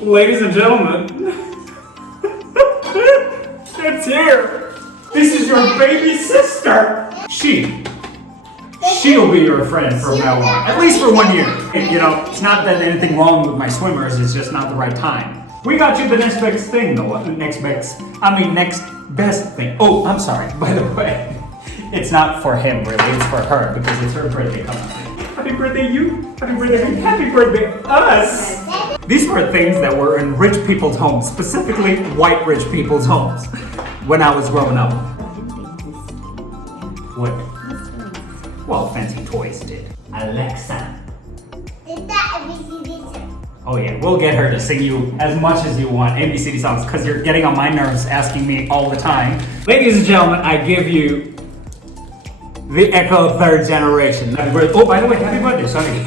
Ladies and gentlemen, it's here. This is your baby sister. She'll be your friend from now on, at least for 1 year. You know, it's not that anything wrong with my swimmers, it's just not the right time. We got you the next best thing though, next best thing. Oh, I'm sorry, by the way. It's not for him really, it's for her because it's her birthday coming. Happy birthday you, happy birthday us. These were things that were in rich people's homes, specifically white rich people's homes, when I was growing up. What? Well, fancy toys did. Alexa. Oh yeah, we'll get her to sing you as much as you want ABCD songs because you're getting on my nerves asking me all the time. Ladies and gentlemen, I give you the Echo third generation. Happy birthday. Oh, by the way, happy birthday, sorry.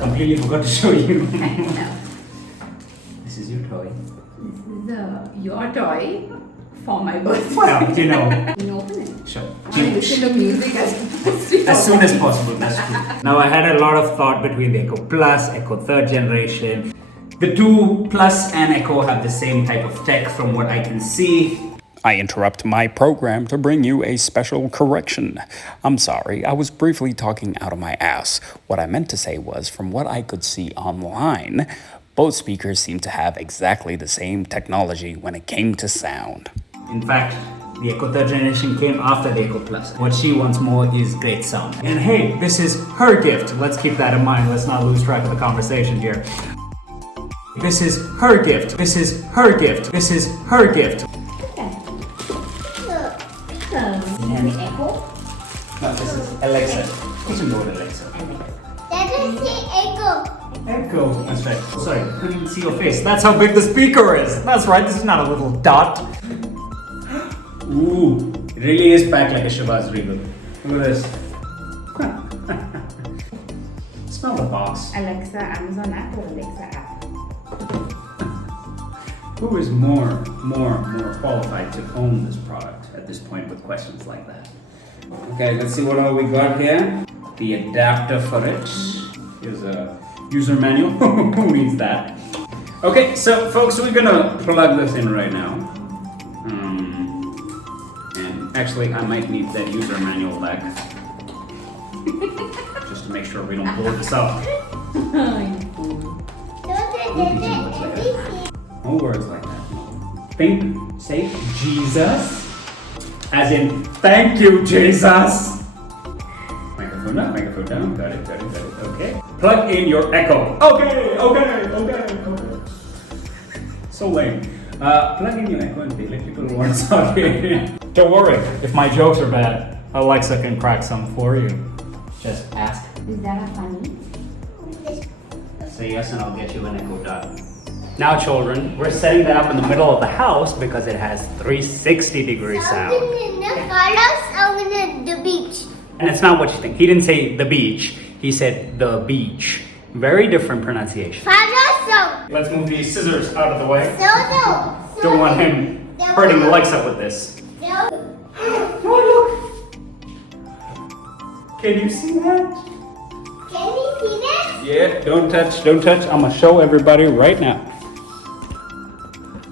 Completely forgot to show you. This is your toy. This is your toy for my birthday. Well, you know. Can you open it? Sure. I listen to music As soon as possible, that's true. Now I had a lot of thought between the Echo Plus, Echo third generation. The 2 Plus and Echo have the same type of tech from what I can see. I interrupt my program to bring you a special correction. I'm sorry, I was briefly talking out of my ass. What I meant to say was, from what I could see online, both speakers seem to have exactly the same technology when it came to sound. In fact, the Echo third generation came after the Echo Plus. What she wants more is great sound. And hey, this is her gift. Let's keep that in mind. Let's not lose track of the conversation here. This is her gift. This is her gift. This is her gift. And Echo? No, this is Alexa. Kitchen board Alexa. That is the Echo. Echo. That's right. Sorry, couldn't see your face. That's how big the speaker is. That's right, this is not a little dot. Ooh, it really is packed like a Shabazz Regal. Look at this. Smell the box. Alexa, Amazon app or Alexa app? Who is more qualified to own this product at this point with questions like that? Okay, let's see what all we got here. The adapter for it. Here's a user manual. Who needs that? Okay, so folks, we're gonna plug this in right now. And actually, I might need that user manual back. Just to make sure we don't blow this up. No words like that. Say Jesus. As in, thank you, Jesus. Microphone up, microphone down. Got it. Okay. Plug in your Echo. Okay. So lame. Plug in your Echo and the electrical words out here. Don't worry, if my jokes are bad, Alexa can crack some for you. Just ask. Is that a funny? Say yes and I'll get you an Echo Dot. Now children, we're setting that up in the middle of the house because it has 360-degree sound. Something in the colors, I'm in the beach. And it's not what you think. He didn't say the beach, he said the beach. Very different pronunciation. Father, Let's move these scissors out of the way. so. Don't want him hurting Alexa with this. Oh, look! Can you see that? Can you see that? Yeah, don't touch. I'm gonna show everybody right now.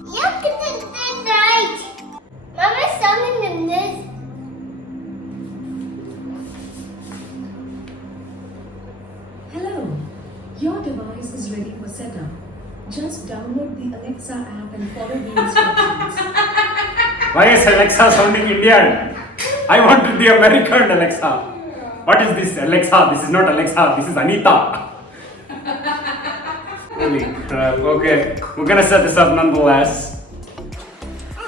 You can do that right. Mama's something in this. Hello, your device is ready for setup. Just download the Alexa app and follow the instructions. Why is Alexa sounding Indian? I wanted the American Alexa. What is this Alexa? This is not Alexa, this is Anita. Holy crap, okay. We're gonna set this up nonetheless. I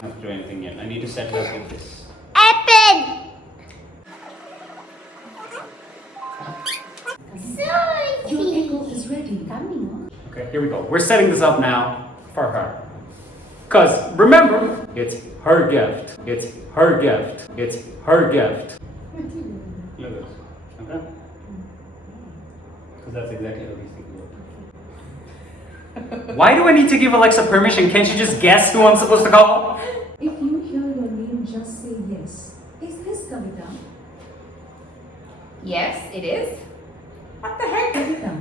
don't have to do anything yet. I need to set it up with this. Apple. Your Echo is ready. Coming. Okay, here we go. We're setting this up now for her. Because remember, it's her gift. It's her gift. It's her gift. Look at this. Okay? Because that's exactly how these things work. Why do I need to give Alexa permission? Can't you just guess who I'm supposed to call? If you hear your name, just say yes. Is this Kavita? Yes, it is. What the heck? Kavita,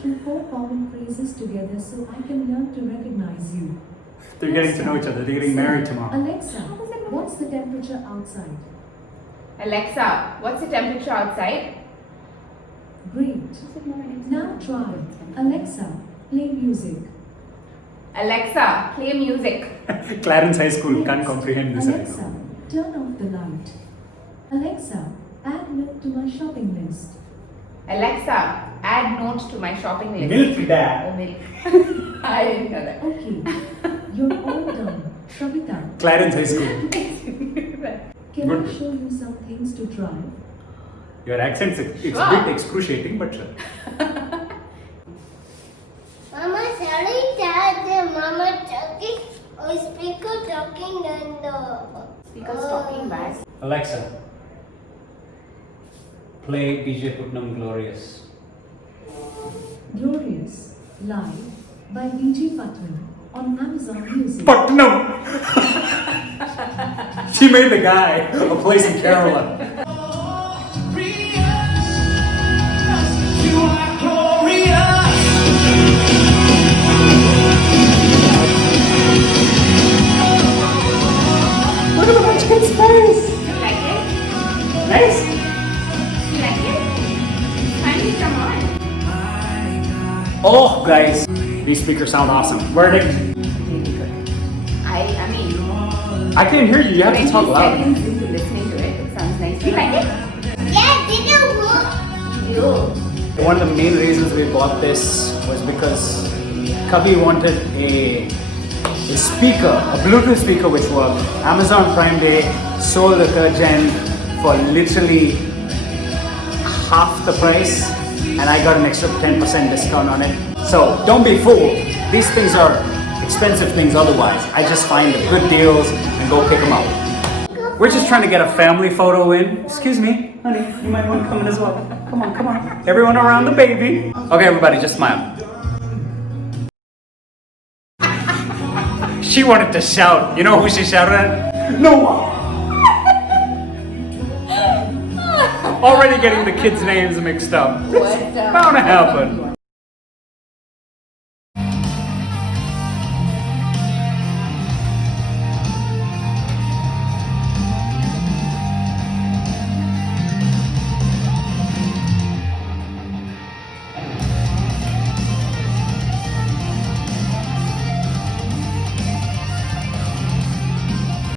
through 4 common phrases together so I can learn to recognize you. They're getting to know each other. They're getting married tomorrow. Alexa, what's the temperature outside? Alexa, what's the temperature outside? Great. Now try. Alexa, play music. Alexa, play music. Clarence High School can't comprehend this. Alexa, turn off the light. Alexa, add milk to my shopping list. Alexa, add note to my shopping list. Milk Dad. Oh, milk. I didn't know that. Okay, you're all done. Kavita, Clarence High School. can Good. I show you some things to try? Your accent's a Sure. bit excruciating, but sure. Mama, sorry, Dad. Mama talking. Oh, speaker talking and Speaker's talking back. Alexa, play DJ Putnam Glorious. Glorious, live by BG Putnam on Amazon Music. Putnam! She made the guy a place in Kerala. Look at the munchkin's face! You like it? Nice! You like it? Finally, come on. Oh, guys, these speakers sound awesome. Verdict? Really good. I mean, I can't hear you. You have to 20 talk loud. seconds into listening to it, it sounds nice. You like it? yeah, did you work? You. One of the main reasons we bought this was because Kavi wanted a speaker, a Bluetooth speaker which worked. Amazon Prime Day sold the third gen for literally half the price, and I got an extra 10% discount on it. So don't be fooled. These things are expensive things otherwise. I just find the good deals and go pick them out. We're just trying to get a family photo in. Excuse me, honey, you might want to come in as well. Come on, come on. Everyone around the baby. Okay, everybody, just smile. She wanted to shout. You know who she shouted at? Noah! Already getting the kids' names mixed up. What? Bound to happen.